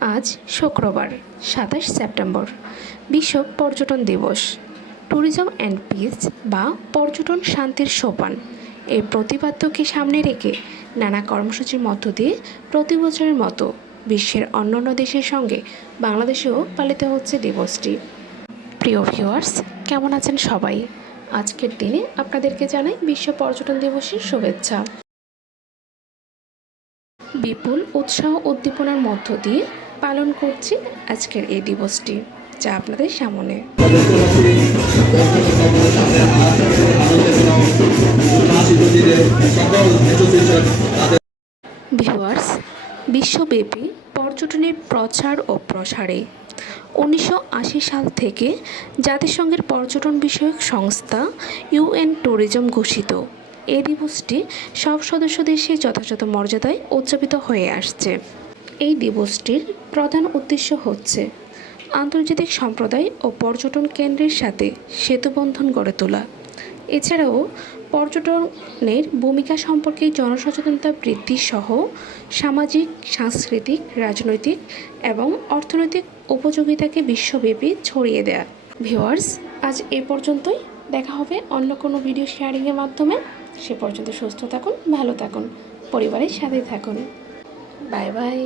আজ শুক্রবার, সাতাশ সেপ্টেম্বর। বিশ্ব পর্যটন দিবস। ট্যুরিজম অ্যান্ড পিস বা পর্যটন শান্তির সোপান। এই প্রতিপাদ্যকে সামনে রেখে নানা কর্মসূচির মধ্য দিয়ে প্রতি বছরের মতো বিশ্বের অন্যান্য দেশের সঙ্গে বাংলাদেশেও পালিত হচ্ছে দিবসটি। প্রিয় ভিউয়ার্স, কেমন আছেন সবাই? আজকের দিনে আপনাদেরকে জানাই বিশ্ব পর্যটন দিবসের শুভেচ্ছা। বিপুল উৎসাহ উদ্দীপনার মধ্য দিয়ে পালন করছি আজকের এই দিবসটি, যা আপনাদের সামনে। ভিউয়ার্স, বিশ্বব্যাপী পর্যটনের প্রচার ও প্রসারে উনিশশো আশি সাল থেকে জাতিসংঘের পর্যটন বিষয়ক সংস্থা ইউএন ট্যুরিজম ঘোষিত। এই দিবসটি সব সদস্য দেশে যথাযথ মর্যাদায় উদযাপিত হয়ে আসছে। এই দিবসটির প্রধান উদ্দেশ্য হচ্ছে আন্তর্জাতিক সম্প্রদায় ও পর্যটন কেন্দ্রের সাথে সেতুবন্ধন গড়ে তোলা। এছাড়াও পর্যটনের ভূমিকা সম্পর্কে জনসচেতনতা বৃদ্ধি সহ সামাজিক, সাংস্কৃতিক, রাজনৈতিক এবং অর্থনৈতিক উপযোগিতাকে বিশ্বব্যাপী ছড়িয়ে দেয়া। ভিউয়ার্স, আজ এ পর্যন্তই। দেখা হবে অন্য কোনো ভিডিও শেয়ারিংয়ের মাধ্যমে। সে পর্যন্ত সুস্থ থাকুন, ভালো থাকুন, পরিবারের সাথে থাকুন। Bye bye.